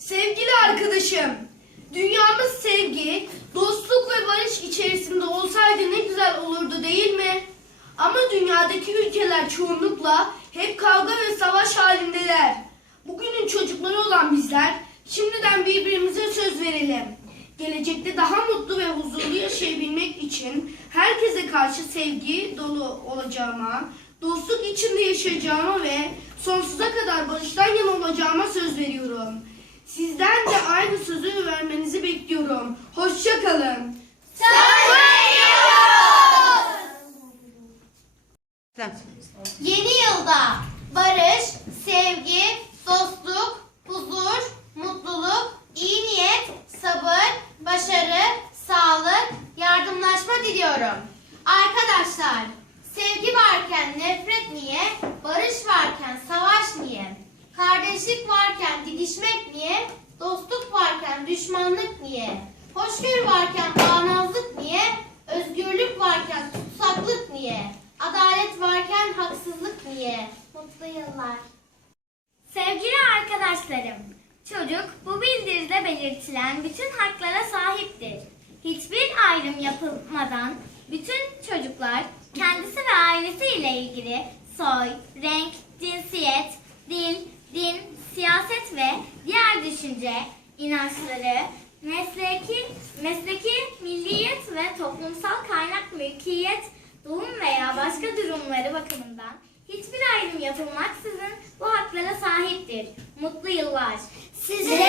Sevgili arkadaşım, dünyamız sevgi, dostluk ve barış içerisinde olsaydı ne güzel olurdu değil mi? Ama dünyadaki ülkeler çoğunlukla hep kavga ve savaş halindeler. Bugünün çocukları olan bizler şimdiden birbirimize söz verelim. Gelecekte daha mutlu ve huzurlu yaşayabilmek için herkese karşı sevgi dolu olacağıma, dostluk içinde yaşayacağıma ve sonsuza kadar barıştan yana olacağıma söz veriyorum. Sizden de aynı sözü vermenizi bekliyorum. Hoşça kalın. Yeni yılda barış, sevgi, dostluk, huzur, mutluluk, iyi niyet, sabır, başarı, sağlık, yardımlaşma diliyorum. Arkadaşlar, sevgi varken nefret niye? Barış varken savaş niye? Kardeşlik varken didişmek niye? Dostluk varken düşmanlık niye? Hoşgörü varken bağnazlık niye? Özgürlük varken tutsaklık niye? Adalet varken haksızlık niye? Mutlu yıllar. Sevgili arkadaşlarım, çocuk bu bildiride belirtilen bütün haklara sahiptir. Hiçbir ayrım yapılmadan bütün çocuklar kendisi ve ailesi ile ilgili soy, renk, cinsiyet, ve diğer düşünce, inançları, mesleki, mesleki milliyet ve toplumsal kaynak mülkiyet, doğum veya başka durumları bakımından hiçbir ayrım yapılmaksızın bu haklara sahiptir. Mutlu yıllar. Size.